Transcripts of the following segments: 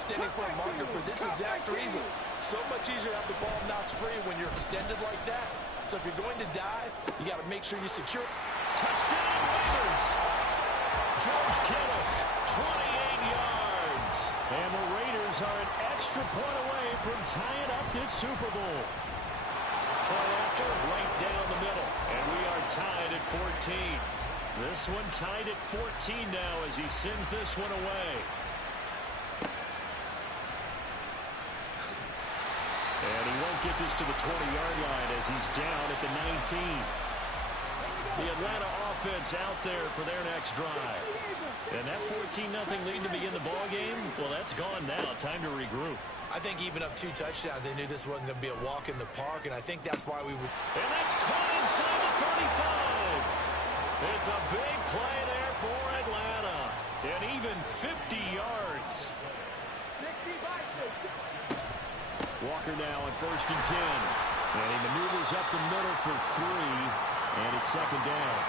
extending for a marker for this exact reason. So much easier to have the ball knocked free when you're extended like that. So if you're going to dive, you got to make sure you secure. Touchdown, Raiders! George Kittle, 28 yards. And the Raiders are an extra point away from tying up this Super Bowl. Play after, right down the middle. And we are tied at 14. This one tied at 14 now as he sends this one away. And he won't get this to the 20-yard line as he's down at the 19. The Atlanta offense out there for their next drive. And that 14-0 lead to begin the ball game, well, that's gone now. Time to regroup. I think even up 2 touchdowns, they knew this wasn't going to be a walk in the park, and I think that's why we would. And that's caught inside the 35. It's a big play there for Atlanta. And even 50 yards. Walker now on 1st and 10. And he maneuvers up the middle for 3. And it's 2nd down.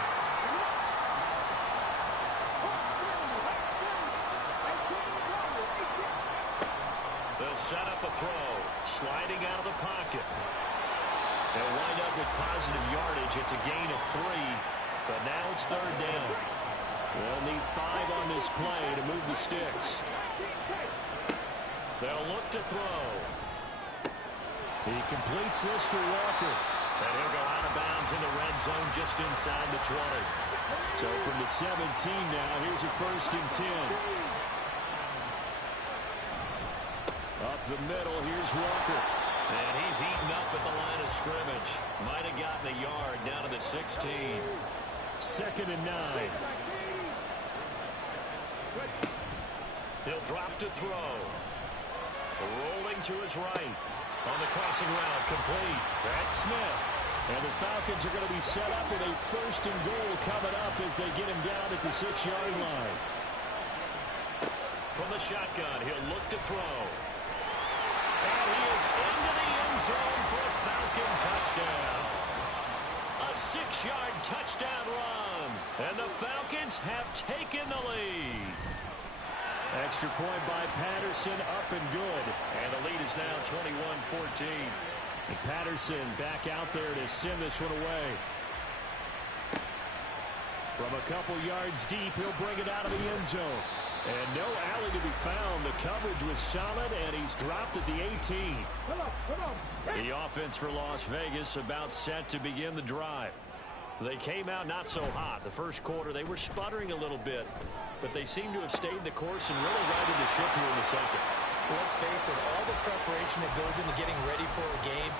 They'll set up a throw. Sliding out of the pocket. They'll wind up with positive yardage. It's a gain of 3. But now it's 3rd down. They'll need 5 on this play to move the sticks. They'll look to throw. He completes this to Walker. And he'll go out of bounds in the red zone just inside the 20. So from the 17 now, here's a 1st and 10. Up the middle, here's Walker. And he's eaten up at the line of scrimmage. Might have gotten a yard down to the 16. 2nd and 9. He'll drop to throw. Rolling to his right. On the crossing route, complete. That's Smith. And the Falcons are going to be set up with a 1st and goal coming up as they get him down at the 6-yard line. From the shotgun, he'll look to throw. And he is into the end zone for a Falcon touchdown. A 6-yard touchdown run. And the Falcons have taken the lead. Extra point by Patterson, up and good. And the lead is now 21-14. And Patterson back out there to send this one away. From a couple yards deep, he'll bring it out of the end zone. And no alley to be found. The coverage was solid, and he's dropped at the 18. The offense for Las Vegas about set to begin the drive. They came out not so hot. The first quarter, they were sputtering a little bit. But they seem to have stayed the course and really righted the ship here in the second. Well, let's face it, all the preparation that goes into getting ready for a game,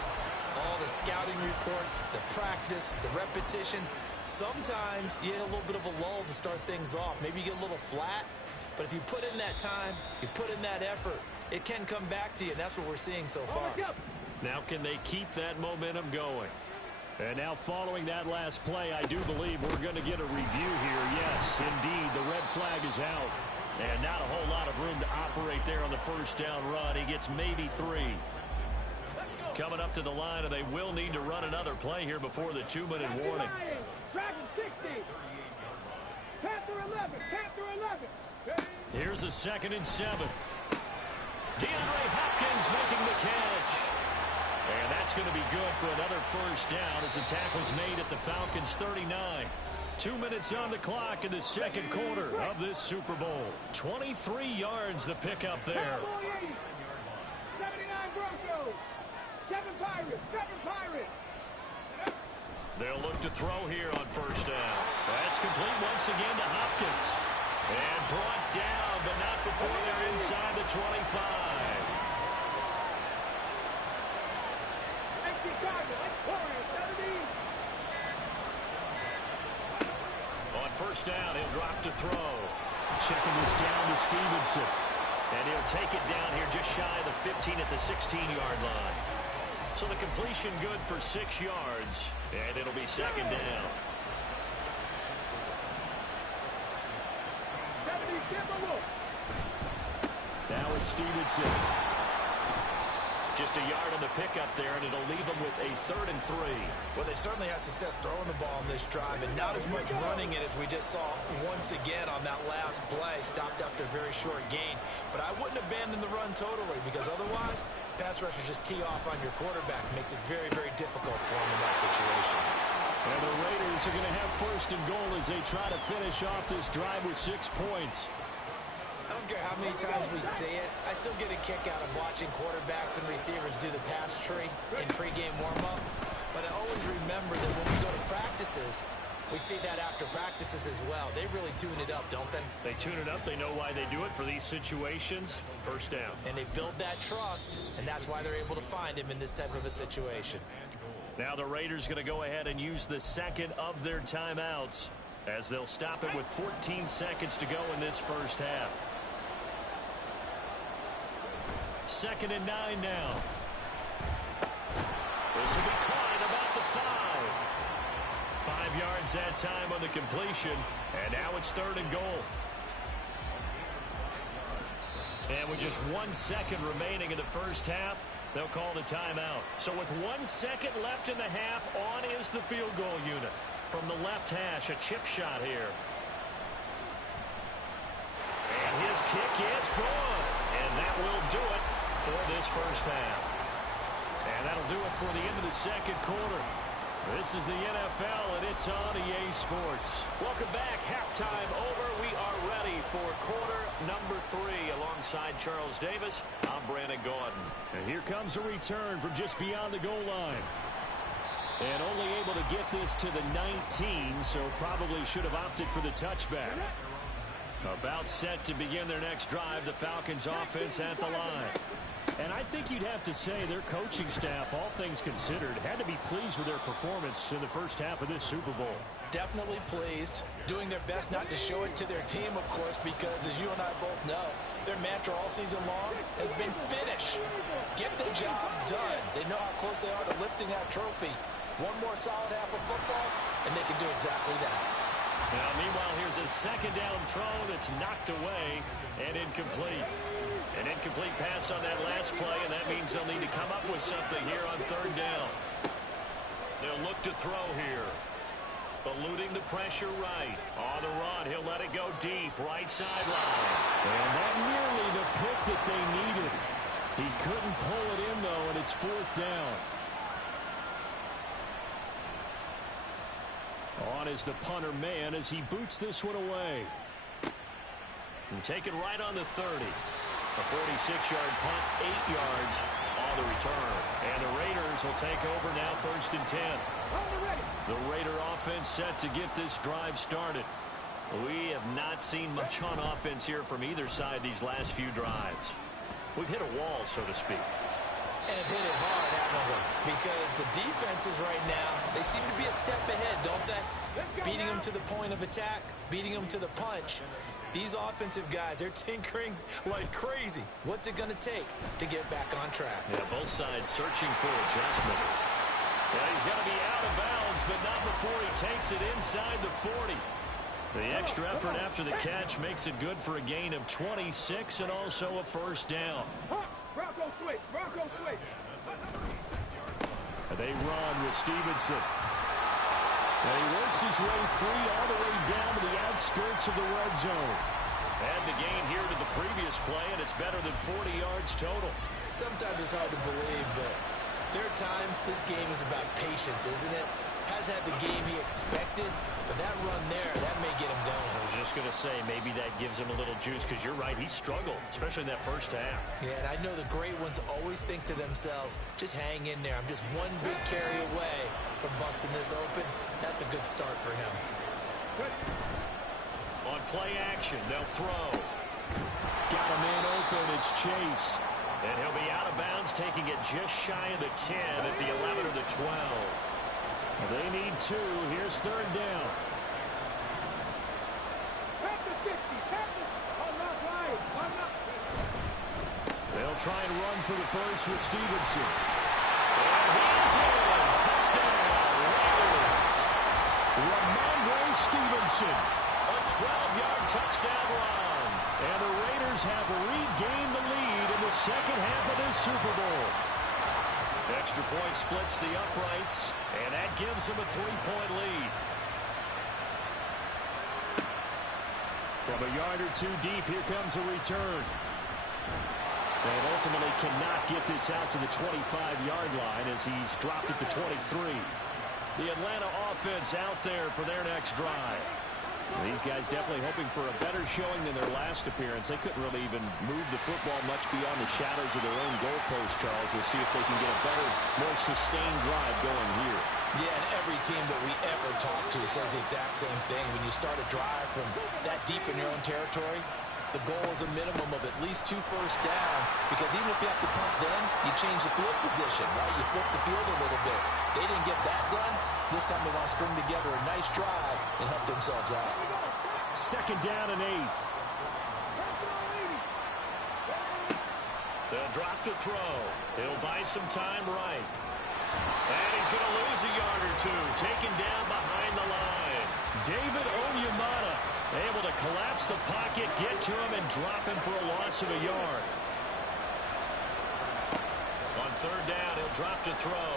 all the scouting reports, the practice, the repetition, sometimes you get a little bit of a lull to start things off. Maybe you get a little flat, but if you put in that time, you put in that effort, it can come back to you, and that's what we're seeing so far. Now can they keep that momentum going? And now following that last play, I do believe we're going to get a review here. Yes, indeed, the red flag is out. And not a whole lot of room to operate there on the 1st down run. He gets maybe 3. Coming up to the line, and they will need to run another play here before the 2-minute warning. Here's a 2nd and 7. DeAndre Hopkins making the catch. And that's going to be good for another 1st down as the tackle's made at the Falcons' 39. 2 minutes on the clock in the second quarter of this Super Bowl. 23 yards the pickup there. 79 Broncos. 7 Pirates. 7 Pirates. They'll look to throw here on 1st down. That's complete once again to Hopkins. And brought down, but not before they're inside the 25. On 1st down, he'll drop to throw. Checking this down to Stevenson. And he'll take it down here just shy of the 15 at the 16-yard line. So the completion good for 6 yards. And it'll be 2nd down. Now it's Stevenson. Just a yard on the pickup there, and it'll leave them with a 3rd and 3. Well, they certainly had success throwing the ball on this drive, and not as much running it as we just saw once again on that last play. Stopped after a very short gain. but I wouldn't abandon the run totally, because otherwise, pass rushers just tee off on your quarterback. Makes it very, very difficult for him in that situation. And the Raiders are going to have first and goal as they try to finish off this drive with 6 points. I don't care how many times we see it. I still get a kick out of watching quarterbacks and receivers do the pass tree in pregame warm-up. But I always remember that when we go to practices, we see that after practices as well. They really tune it up, don't they? They tune it up. They know why they do it for these situations. First down. And they build that trust, and that's why they're able to find him in this type of a situation. Now the Raiders going to go ahead and use the second of their timeouts as they'll stop it with 14 seconds to go in this first half. 2nd and 9 now. This will be caught at about the 5. 5 yards that time on the completion, and now it's 3rd and goal. And with just 1 second remaining in the first half, they'll call the timeout. So with 1 second left in the half, on is the field goal unit. From the left hash, a chip shot here. And his kick is good. And that will do it for this first half. And that'll do it for the end of the second quarter. This is the NFL, and it's on EA Sports. Welcome back. Halftime over. We are ready for quarter number 3. Alongside Charles Davis, I'm Brandon Gaudin. And here comes a return from just beyond the goal line. And only able to get this to the 19, so probably should have opted for the touchback. About set to begin their next drive, the Falcons offense at the line. And I think you'd have to say their coaching staff, all things considered, had to be pleased with their performance in the first half of this Super Bowl. Definitely pleased, doing their best not to show it to their team, of course, because as you and I both know, their mantra all season long has been finish. Get the job done. They know how close they are to lifting that trophy. One more solid half of football, and they can do exactly that. Now, meanwhile, here's a second down throw that's knocked away and incomplete. An incomplete pass on that last play, and that means they'll need to come up with something here on 3rd down. They'll look to throw here. Eluding the pressure right. On the run, he'll let it go deep, right sideline. And not nearly the pick that they needed. He couldn't pull it in, though, and it's 4th down. On is the punter man as he boots this one away. And taken right on the 30. A 46-yard punt, 8 yards on the return. And the Raiders will take over now 1st and 10. The Raider offense set to get this drive started. We have not seen much on offense here from either side these last few drives. We've hit a wall, so to speak. And have hit it hard, haven't we? Because the defenses right now, they seem to be a step ahead, don't they? Beating them to the point of attack, beating them to the punch. These offensive guys, they're tinkering like crazy. What's it going to take to get back on track? Yeah, both sides searching for adjustments. Yeah, he's got to be out of bounds, but not before he takes it inside the 40. The extra effort after the catch makes it good for a gain of 26 and also a 1st down. Bronco switch. Bronco switch. They run with Stevenson. And he works his way free all the way down to the outskirts of the red zone. And the gain here to the previous play, and it's better than 40 yards total. Sometimes it's hard to believe, but there are times this game is about patience, isn't it? Has had the game he expected, but that run there, that may get him going. I was just going to say, maybe that gives him a little juice, because you're right, he struggled, especially in that first half. Yeah, and I know the great ones always think to themselves, just hang in there. I'm just one big carry away from busting this open. That's a good start for him. On play action, they'll throw. Got a man open, it's Chase. And he'll be out of bounds, taking it just shy of the 10 at the 11 or the 12. They need 2. Here's 3rd down. They'll try and run for the first with Stevenson. And he's in. Touchdown, Raiders. Ramondre Stevenson. A 12-yard touchdown run. And the Raiders have regained the lead in the second half of this Super Bowl. Extra point splits the uprights, and that gives them a 3-point lead. From a yard or 2 deep, here comes a return. And ultimately cannot get this out to the 25-yard line as he's dropped it to 23. The Atlanta offense out there for their next drive. These guys definitely hoping for a better showing than their last appearance. They couldn't really even move the football much beyond the shadows of their own goalpost, Charles. We'll see if they can get a better, more sustained drive going here. Yeah, and every team that we ever talk to says the exact same thing. When you start a drive from that deep in your own territory, the goal is a minimum of at least 2 first downs, because even if you have to punt then, you change the field position, right? You flip the field a little bit. They didn't get that done. This time they want to string together a nice drive and help themselves out. 2nd down and 8. They'll drop to throw. He'll buy some time right. And he's going to lose a yard or two. Taken down behind the line. David Onyemata able to collapse the pocket, get to him, and drop him for a loss of a yard. On 3rd down, he'll drop to throw.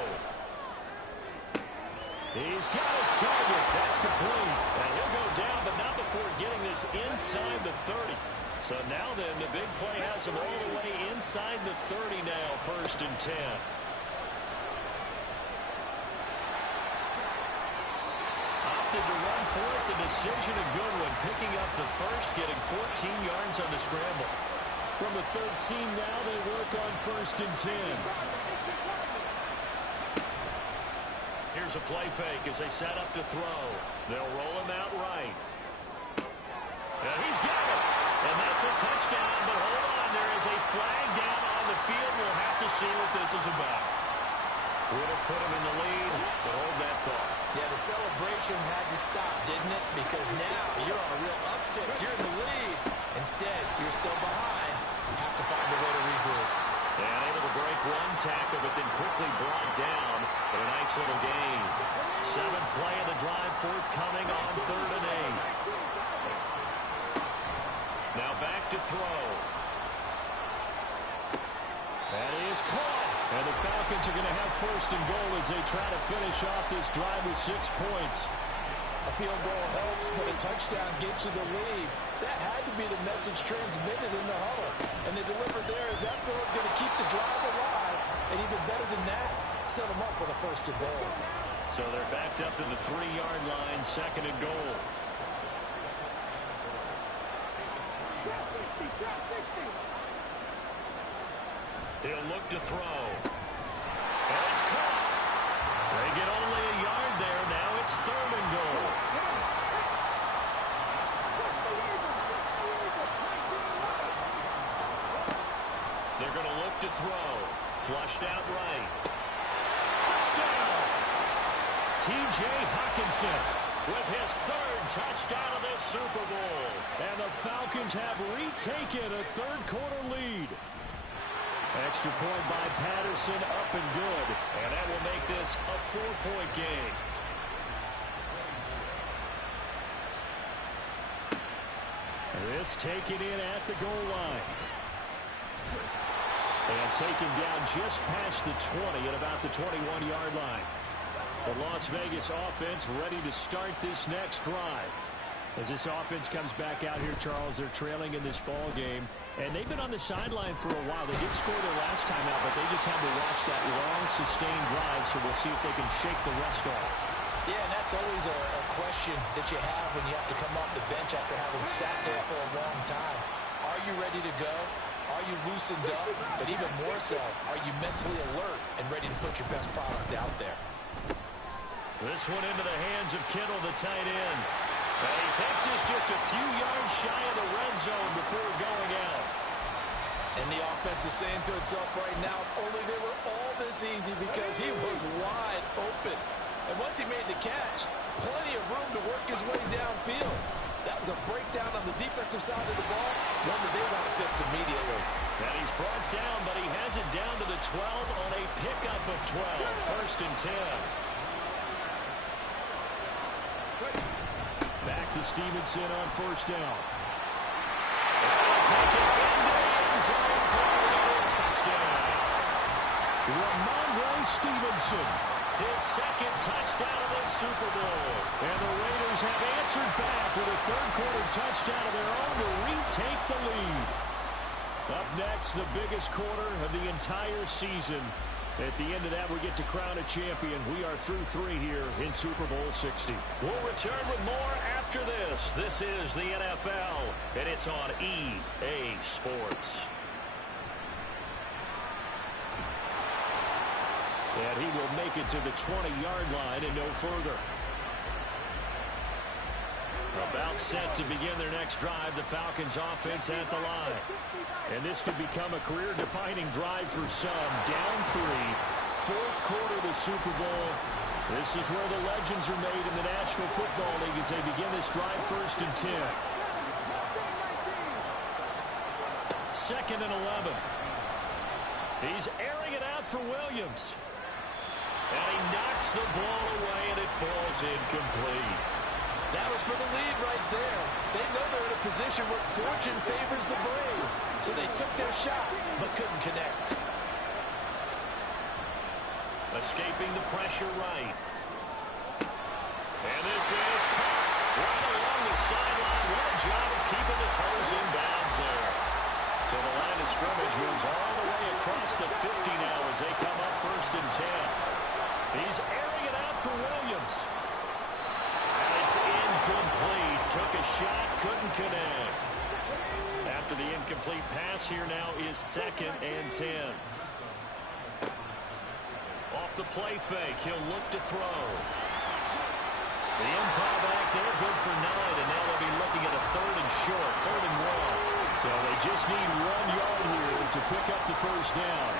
He's got his target. That's complete. And he'll go down, but not before getting this inside the 30. So now then, the big play has him all the way inside the 30 now, 1st and 10. Opted to run for it. The decision a good one. Picking up the first, getting 14 yards on the scramble. From the 13 now, they work on 1st and 10. Here's a play fake as they set up to throw. They'll roll him out right. And he's got it. And that's a touchdown, but hold on. There is a flag down on the field. We'll have to see what this is about. Would have put him in the lead, but hold that thought. Yeah, the celebration had to stop, didn't it? Because now you're on a real uptick. You're in the lead. Instead, you're still behind. You have to find a way to regroup. And able to break one tackle, but then quickly brought down. But a nice little gain. 7th play of the drive forthcoming on 3rd and 8. Now back to throw. That is caught. And the Falcons are going to have 1st and goal as they try to finish off this drive with 6 points. A field goal helps, but a touchdown gets you the lead. That had to be the message transmitted in the huddle. And they delivered there as that goal is going to keep the drive alive. And even better than that, set them up with a 1st and goal. So they're backed up to the 3-yard line, 2nd and goal. He'll look to throw. And it's caught. They get only a yard there. Now it's 3rd and goal. They're going to look to throw. Flushed out right. Touchdown! T.J. Hockenson with his 3rd touchdown of this Super Bowl. And the Falcons have retaken a 3rd-quarter lead. Extra point by Patterson, up and good. And that will make this a 4-point game. This taken in at the goal line. And taken down just past the 20 at about the 21-yard line. The Las Vegas offense ready to start this next drive. As this offense comes back out here, Charles, they're trailing in this ball game. And they've been on the sideline for a while. They did score their last time out, but they just had to watch that long, sustained drive, so we'll see if they can shake the rest off. Yeah, and that's always a question that you have when you have to come off the bench after having sat there for a long time. Are you ready to go? Are you loosened up? But even more so, are you mentally alert and ready to put your best product out there? This one into the hands of Kittle, the tight end. And he takes this just a few yards shy of the red zone before going out. And the offense is saying to itself right now, only they were all this easy because he was wide open. And once he made the catch, plenty of room to work his way downfield. That was a breakdown on the defensive side of the ball, one that they want to fix immediately. And he's brought down, but he has it down to the 12 on a pickup of 12. 1st and 10. Back to Stevenson on 1st down. Take it into the end zone for a touchdown. Ramondre Stevenson, his 2nd touchdown of this Super Bowl. And the Raiders have answered back with a 3rd-quarter touchdown of their own to retake the lead. Up next, the biggest quarter of the entire season. At the end of that, we get to crown a champion. We are through 3 here in Super Bowl 60. We'll return with more after this. This is the NFL, and it's on EA Sports. And he will make it to the 20-yard line and no further. About set to begin their next drive, the Falcons offense at the line. And this could become a career-defining drive for some. Down 3, fourth quarter of the Super Bowl. This is where the legends are made in the National Football League as they begin this drive 1st and 10. 2nd and 11. He's airing it out for Williams. And he knocks the ball away, and it falls incomplete. That was for the lead right there. They know they're in a position where fortune favors the brave. So they took their shot, but couldn't connect. Escaping the pressure right. And this is caught right along the sideline. What a job of keeping the toes in bounds there. So the line of scrimmage moves all the way across the 50 now as they come up 1st and 10. He's airing it out for Williams. And it's incomplete. Took a shot, couldn't connect. After the incomplete pass, here now is 2nd and 10. Off the play fake, he'll look to throw. The improv back there, good for 9, and now they'll be looking at a 3rd and short, 3rd and 1. So they just need 1 yard here to pick up the first down.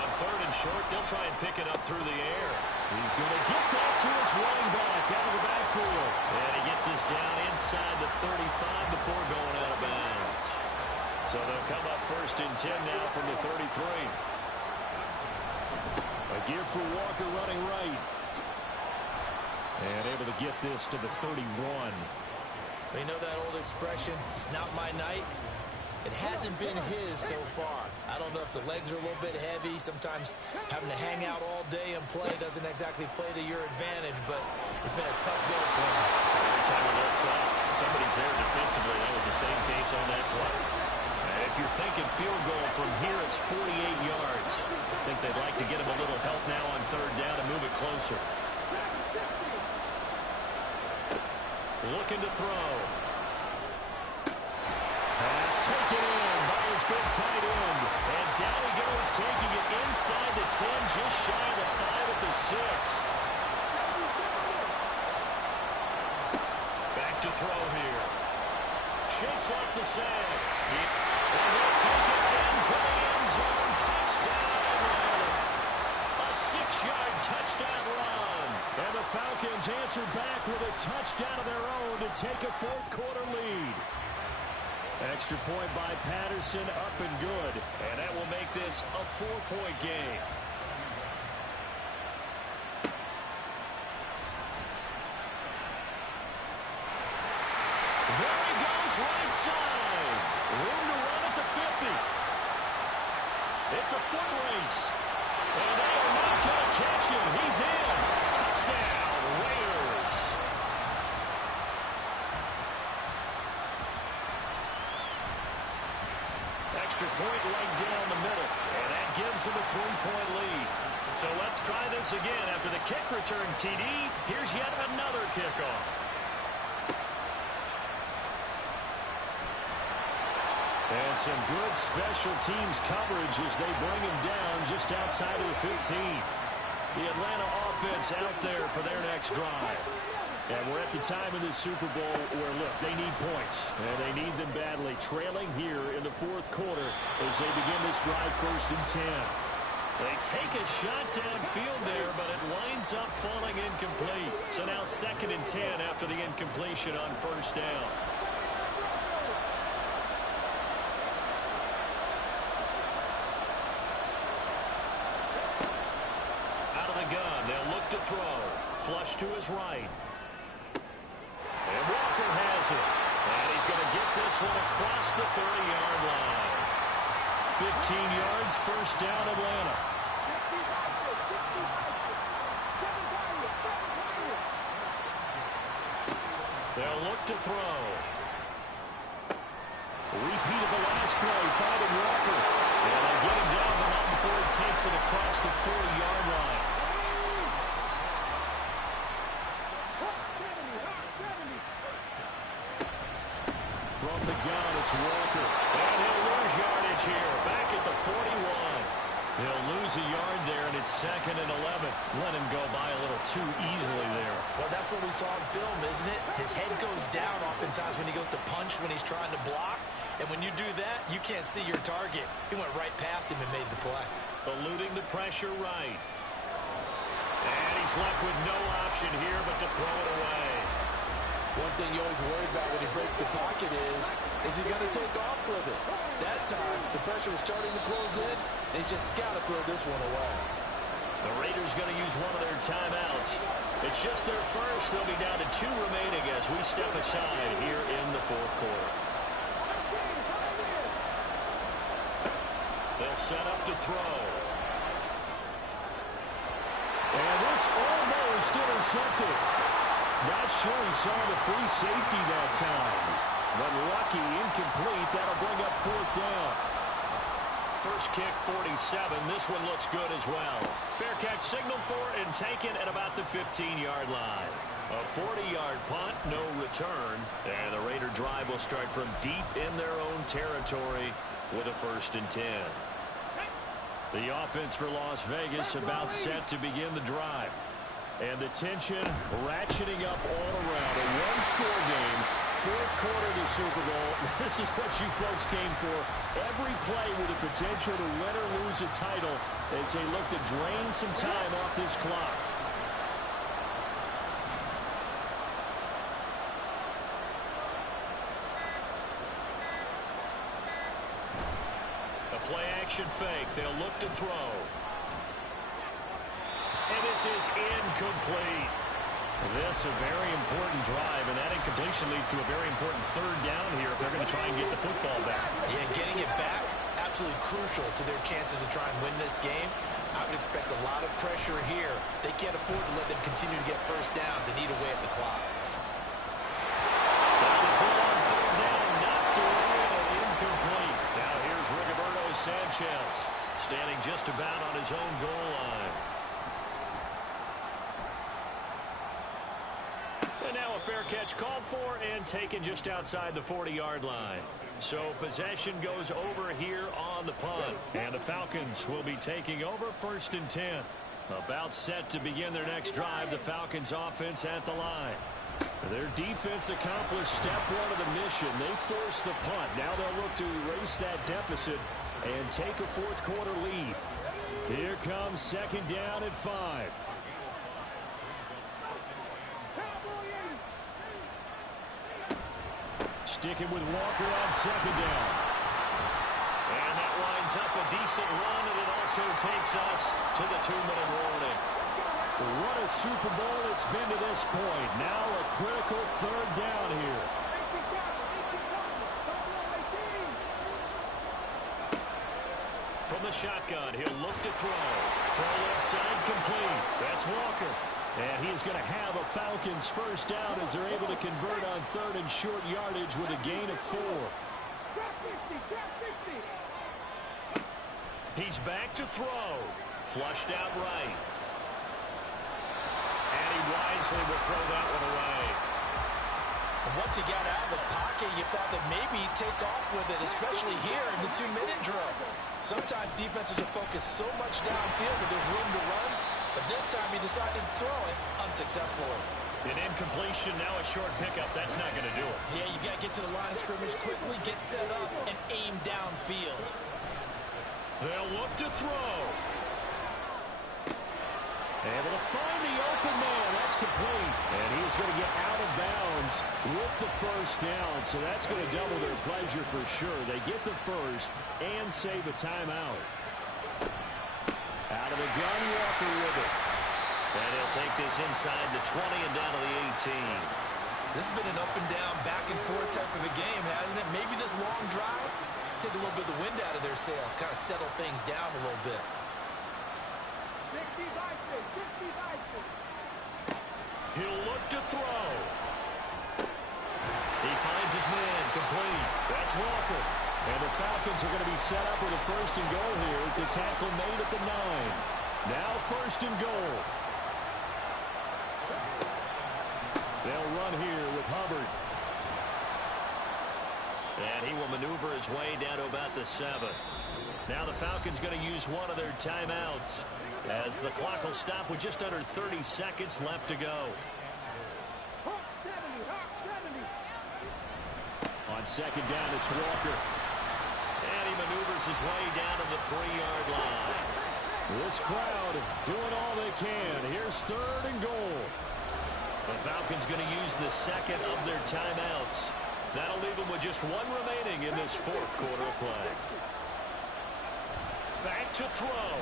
On 3rd and short, they'll try and pick it up through the air. He's going to get that to his running back out of the backfield. And he gets this down inside the 35 before going out of bounds. So they'll come up 1st and 10 now from the 33. A give for Walker running right. And able to get this to the 31. We know that old expression, it's not my night. It hasn't been his so far. I don't know if the legs are a little bit heavy. Sometimes having to hang out all day and play doesn't exactly play to your advantage, but it's been a tough go for him. Every time he looks up, somebody's there defensively. That was the same case on that play. And if you're thinking field goal from here, it's 48 yards. I think they'd like to get him a little help now on 3rd down and move it closer. Looking to throw. Pass taken in by his big tight end. And down he goes, taking it inside the 10, just shy of the 5 at the 6. Back to throw here. Shakes off the sack. And he'll take it into the end zone. Touchdown, Atlanta. A 6-yard touchdown run. And the Falcons answer back with a touchdown of their own to take a 4th quarter lead. Extra point by Patterson, up and good. And that will make this a 4-point game. There he goes, right side. Room to run at the 50. It's a foot race. And they are not going to catch him. He's in. Touchdown, Raiders. Extra point right down the middle. And that gives him a 3-point lead. So let's try this again. After the kick return TD, here's yet another kickoff. And some good special teams coverage as they bring him down just outside of the 15. The Atlanta offense out there for their next drive. And we're at the time of this Super Bowl where, look, they need points. And they need them badly. Trailing here in the 4th quarter as they begin this drive 1st and 10. They take a shot downfield there, but it winds up falling incomplete. So now 2nd and 10 after the incompletion on 1st down. To throw. Flush to his right. And Walker has it. And he's going to get this one across the 30-yard line. 15 yards, 1st down, Atlanta. They'll look to throw. Repeat of the last play, finding Walker. And they get him down, but not before he takes it across the 40-yard line. From the gun, it's Walker. And he'll lose yardage here, back at the 41. He'll lose a yard there, and it's 2nd and 11. Let him go by a little too easily there. Well, that's what we saw in film, isn't it? His head goes down oftentimes when he goes to punch, when he's trying to block. And when you do that, you can't see your target. He went right past him and made the play. Eluding the pressure right. And he's left with no option here but to throw it away. One thing you always worry about when he breaks the pocket is he going to take off with it? That time, the pressure was starting to close in, and he's just got to throw this one away. The Raiders going to use one of their timeouts. It's just their first. They'll be down to 2 remaining as we step aside here in the 4th quarter. They'll set up to throw. And this almost intercepted. Not sure he saw the free safety that time. But lucky, incomplete. That'll bring up 4th down. First kick, 47. This one looks good as well. Fair catch signaled for and taken at about the 15-yard line. A 40-yard punt, no return. And the Raider drive will start from deep in their own territory with a 1st and 10. The offense for Las Vegas about set to begin the drive. And the tension ratcheting up all around. A one-score game, 4th quarter of the Super Bowl. This is what you folks came for. Every play with the potential to win or lose a title as they look to drain some time off this clock. A play-action fake. They'll look to throw. And this is incomplete. This a very important drive, and that incompletion leads to a very important 3rd down here if they're going to try and get the football back. Yeah, getting it back, absolutely crucial to their chances to try and win this game. I would expect a lot of pressure here. They can't afford to let them continue to get 1st downs and eat away at the clock. And the throw on 3rd down, knocked away and incomplete. Now here's Rigoberto Sanchez, standing just about on his own goal line. And now a fair catch called for and taken just outside the 40-yard line. So possession goes over here on the punt. And the Falcons will be taking over 1st and 10. About set to begin their next drive, the Falcons offense at the line. Their defense accomplished step 1 of the mission. They forced the punt. Now they'll look to erase that deficit and take a 4th quarter lead. Here comes 2nd down at 5. Sticking with Walker on 2nd down. And that winds up a decent run, and it also takes us to the 2-minute warning. What a Super Bowl it's been to this point. Now a critical 3rd down here. From the shotgun, he'll look to throw. Throw left side complete. That's Walker. And he's going to have a Falcons 1st down as they're able to convert on 3rd and short yardage with a gain of 4. He's back to throw. Flushed out right. And he wisely will throw that one away. And once he got out of the pocket, you thought that maybe he'd take off with it, especially here in the 2-minute drill. Sometimes defenses are focused so much downfield that there's room to run. But this time he decided to throw it unsuccessfully. An incompletion, now a short pickup. That's not going to do it. Yeah, you got to get to the line of scrimmage quickly, get set up, and aim downfield. They'll look to throw. Able to find the open man. That's complete. And he's going to get out of bounds with the 1st down. So that's going to double their pleasure for sure. They get the 1st and save a timeout. Out of the gun, Walker with it. And he'll take this inside the 20 and down to the 18. This has been an up and down, back and forth type of a game, hasn't it? Maybe this long drive, take a little bit of the wind out of their sails, kind of settle things down a little bit. He'll look to throw. He finds his man, complete. That's Walker. And the Falcons are going to be set up with a first and goal here as the tackle made at the 9. Now first and goal. They'll run here with Hubbard. And he will maneuver his way down to about the 7. Now the Falcons going to use one of their timeouts as the clock will stop with just under 30 seconds left to go. On second down, it's Walker. And he maneuvers his way down to the 3-yard line. This crowd doing all they can. Here's third and goal. The Falcons going to use the second of their timeouts. That'll leave them with just one remaining in this fourth quarter of play. Back to throw.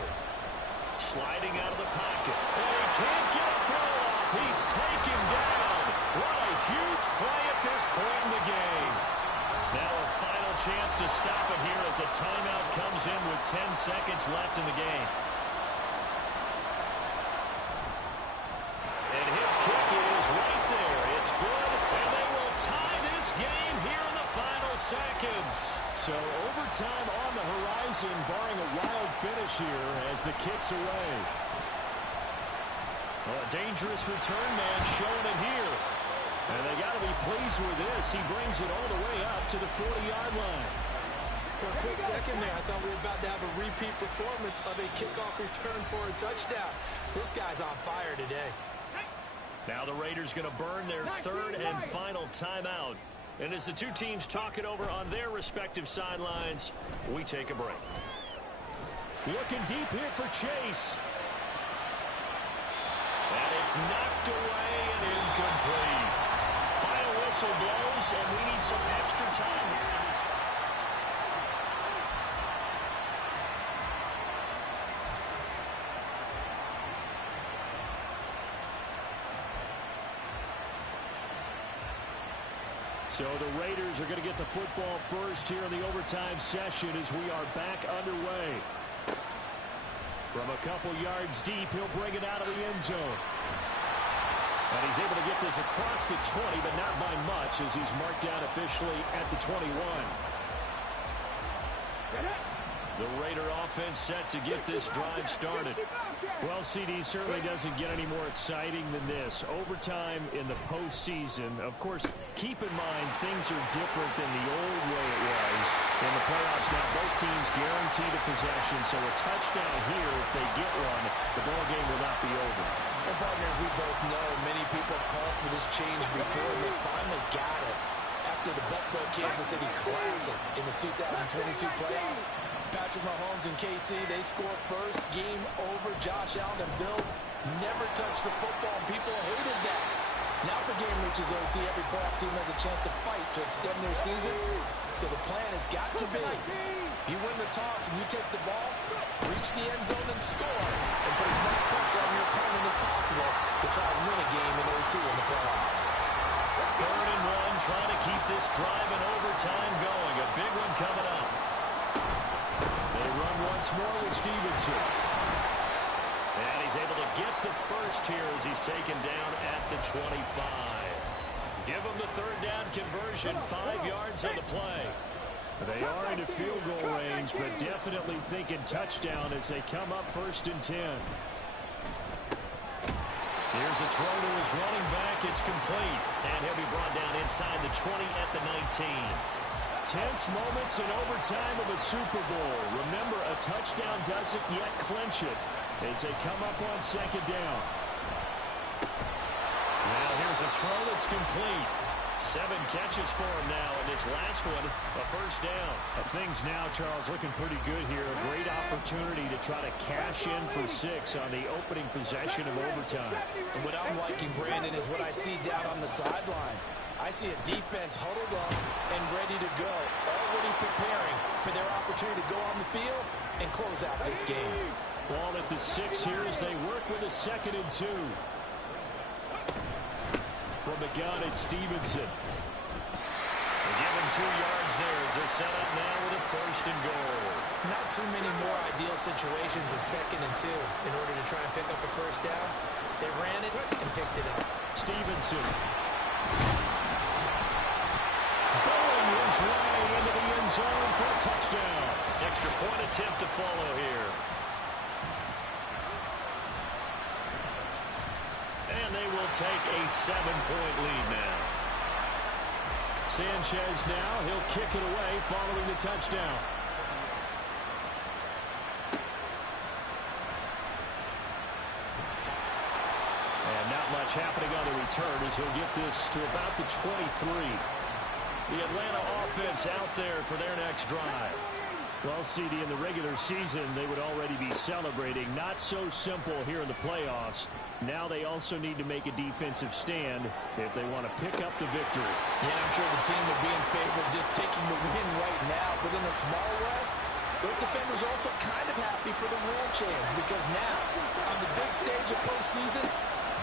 Sliding out of the pocket. And he can't get a throw off. He's taken down. What a huge play at this point in the game. Now a final chance to stop it here as a timeout comes in with 10 seconds left in the game. And his kick is right there. It's good, and they will tie this game here in the final seconds. So overtime on the horizon, barring a wild finish here as the kick's away. Well, a dangerous return man showing it here. And they got to be pleased with this. He brings it all the way up to the 40-yard line. For a quick second there, I thought we were about to have a repeat performance of a kickoff return for a touchdown. This guy's on fire today. Now the Raiders going to burn their third and final timeout. And as the two teams talk it over on their respective sidelines, we take a break. Looking deep here for Chase. And it's knocked away and incomplete. Final whistle blows, and we need some extra time here in this. So the Raiders are going to get the football first here in the overtime session as we are back underway. From a couple yards deep, he'll bring it out of the end zone. And he's able to get this across the 20, but not by much as he's marked down officially at the 21. The Raider offense set to get this drive started. Well, CD certainly doesn't get any more exciting than this. Overtime in the postseason. Of course, keep in mind things are different than the old way it was in the playoffs. Now both teams guaranteed a possession, so a touchdown here, if they get one, the ball game will not be over. And partners, we both know many people have called for this change before, and they finally got it after the Buffalo-Kansas City Classic in the 2022 playoffs. Patrick Mahomes and KC, they score first. Game over. Josh Allen and Bills never touched the football, and people hated that. Now the game reaches OT. Every playoff team has a chance to fight to extend their season. So the plan has got to be, if you win the toss and you take the ball, reach the end zone and score, and put as much pressure on your opponent as possible to try and win a game in OT in the playoffs. Third and one, trying to keep this drive in overtime going. A big one coming up. They run once more with Stevenson. And he's able to get the first here as he's taken down at the 25. Give him the third down conversion, 5 yards on the play. They are into field goal range, but definitely thinking touchdown as they come up first and 10. Here's a throw to his running back. It's complete. And he'll be brought down inside the 20 at the 19. Tense moments in overtime of a Super Bowl. Remember, a touchdown doesn't yet clinch it as they come up on second down. Now here's a throw that's complete. 7 catches for him now, and this last one, a first down. Things now, Charles, looking pretty good here. A great opportunity to try to cash in for 6 on the opening possession of overtime. And what I'm liking, Brandon, is what I see down on the sidelines. I see a defense huddled up and ready to go, already preparing for their opportunity to go on the field and close out this game. Ball at the 6 here as they work with a 2nd and 2. From the gun, it's Stevenson. They give him 2 yards there as they're set up now with a first and goal. Not too many more ideal situations at 2nd and 2 in order to try and pick up a first down. They ran it and picked it up. Stevenson. 7-point lead now. Sanchez now, he'll kick it away following the touchdown. And not much happening on the return as he'll get this to about the 23. The Atlanta offense out there for their next drive. Well, CD, in the regular season, they would already be celebrating. Not so simple here in the playoffs. Now they also need to make a defensive stand if they want to pick up the victory. Yeah, I'm sure the team would be in favor of just taking the win right now. But in a small way, those defenders are also kind of happy for the world champs because now, on the big stage of postseason,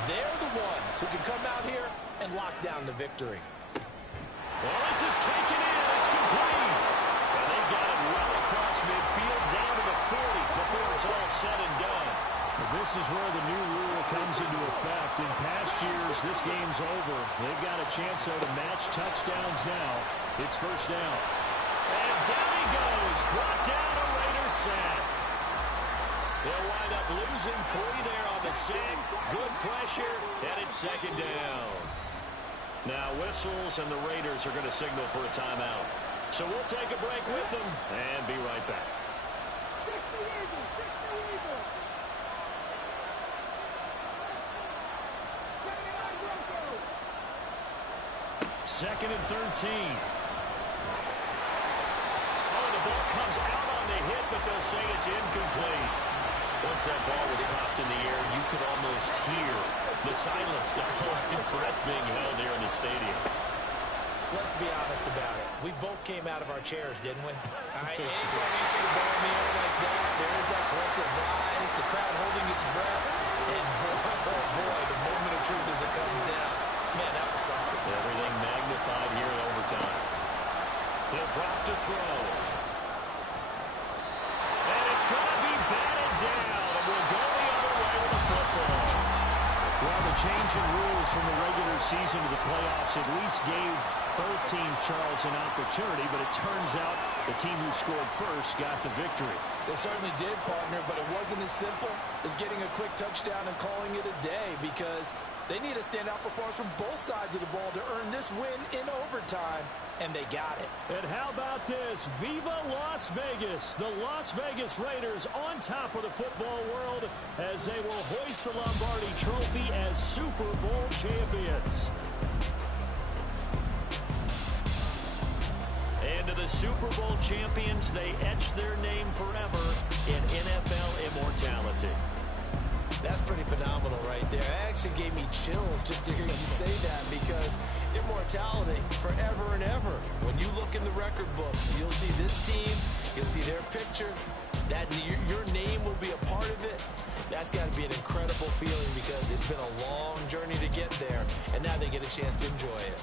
they're the ones who can come out here and lock down the victory. Well, this is taken in. It's complete. And they've got it well across midfield down to the 40 before it's all said and done. This is where the new rule comes into effect. In past years, this game's over. They've got a chance, though, to match touchdowns now. It's first down. And down he goes. Brought down a Raiders sack. They'll wind up losing 3 there on the sack. Good pressure, and it's second down. Now whistles, and the Raiders are going to signal for a timeout. So we'll take a break with them and be right back. Second and 13. Oh, the ball comes out on the hit, but they'll say it's incomplete. Once that ball was popped in the air, you could almost hear the silence, the collective breath being held here in the stadium. Let's be honest about it. We both came out of our chairs, didn't we? Anytime you see the ball in the air like that, there is that collective rise, the crowd holding its breath, and boy, oh boy, the moment of truth as it comes down. Man, that was something. Everything magnified here in overtime. He'll drop to throw. And it's going to be batted down, and we'll go the other way with the football. Well, the change in rules from the regular season to the playoffs at least gave both teams, Charles, an opportunity, but it turns out the team who scored first got the victory. They certainly did, partner, but it wasn't as simple as getting a quick touchdown and calling it a day because they need a standout performance from both sides of the ball to earn this win in overtime, and they got it. And how about this? Viva Las Vegas! The Las Vegas Raiders on top of the football world as they will hoist the Lombardi Trophy as Super Bowl champions. And to the Super Bowl champions, they etch their name forever in NFL immortality. That's pretty phenomenal right there. It actually gave me chills just to hear you say that because immortality forever and ever. When you look in the record books, you'll see this team, you'll see their picture, that your name will be a part of it. That's got to be an incredible feeling because it's been a long journey to get there, and now they get a chance to enjoy it.